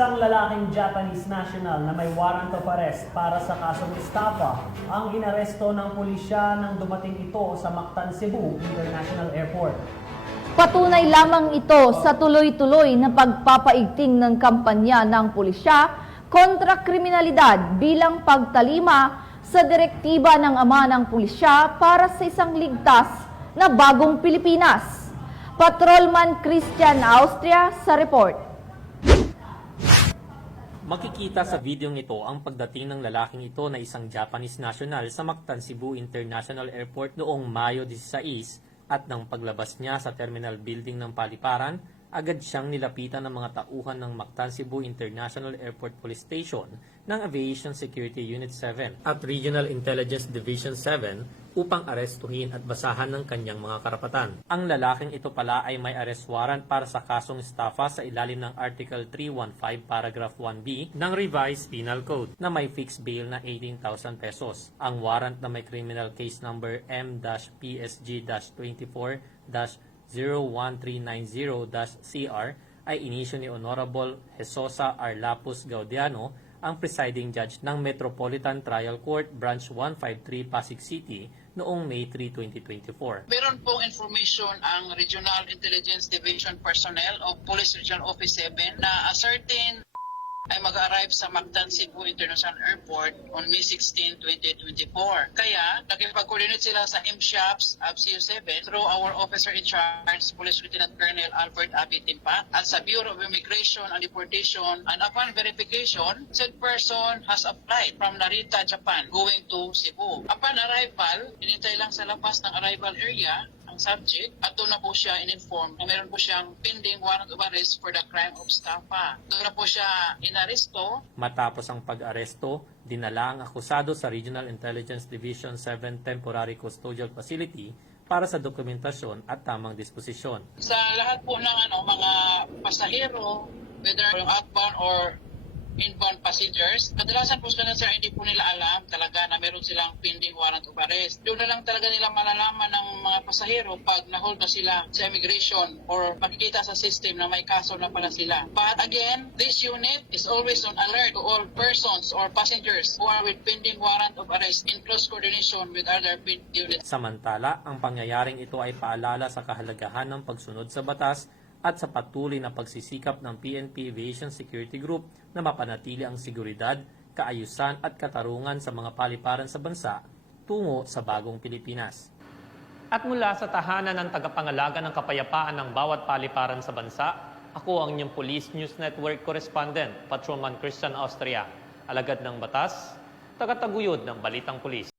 Isang lalaking Japanese national na may warrant of arrest para sa kasong estafa ang inaresto ng pulisya nang dumating ito sa Mactan, Cebu International Airport. Patunay lamang ito sa tuloy-tuloy na pagpapaigting ng kampanya ng pulisya kontra kriminalidad bilang pagtalima sa direktiba ng ama ng pulisya para sa isang ligtas na bagong Pilipinas. Patrolman Christian Austria sa report. Makikita sa videong ito ang pagdating ng lalaking ito na isang Japanese national sa Mactan, Cebu International Airport noong Mayo 16 at nang paglabas niya sa terminal building ng paliparan, agad siyang nilapitan ng mga tauhan ng Mactan, Cebu International Airport Police Station ng Aviation Security Unit 7 at Regional Intelligence Division 7 upang arestuhin at basahan ng kanyang mga karapatan. Ang lalaking ito pala ay may arrest warrant para sa kasong estafa sa ilalim ng Article 315 Paragraph 1B ng Revised Penal Code na may fixed bail na 18,000 pesos. Ang warrant na may criminal case number M-PSG-24-01390-CR ay inisyu ni Honorable Jesosa Arlapus Gaudiano, ang presiding judge ng Metropolitan Trial Court Branch 153 Pasig City noong May 3, 2024. Meron pong information ang Regional Intelligence Division personnel of Police Regional Office 7 na a certain ay mag-arrive sa Mactan, Cebu International Airport on May 16, 2024. Kaya, nakipag-coordinate sila sa MSHOPS of CU7 through our officer in charge, Police Lieutenant Colonel Albert Abi Timpat, at sa Bureau of Immigration and Deportation, and upon verification, said person has applied from Narita, Japan, going to Cebu. Upon arrival, inintay lang sa labas ng arrival area ang subject at doon na po siya in-inform na meron po siyang pending warrant of arrest for the crime of estafa. Doon na po siya inaresto. Matapos ang pag-aresto, dinala ang akusado sa Regional Intelligence Division 7 Temporary Custodial Facility para sa dokumentasyon at tamang disposisyon. Sa lahat po ng mga pasahero, whether outbound or inbound passengers, kadalasan po sila sir, hindi po nila alam talaga na meron silang pending warrant of arrest. Doon na lang talaga nila malalaman ng mga pasahero pag na-hold na sila sa immigration or makikita sa system na may kaso na pala sila. But again, this unit is always on alert to all persons or passengers who are with pending warrant of arrest in close coordination with other units. Samantala, ang pangyayaring ito ay paalala sa kahalagahan ng pagsunod sa batas at sa patuloy na pagsisikap ng PNP Aviation Security Group na mapanatili ang seguridad, kaayusan at katarungan sa mga paliparan sa bansa tungo sa bagong Pilipinas. At mula sa tahanan ng tagapangalaga ng kapayapaan ng bawat paliparan sa bansa, ako ang inyong Police News Network Correspondent, Patrolman Christian Austria, alagad ng batas, tagataguyod ng Balitang Pulis.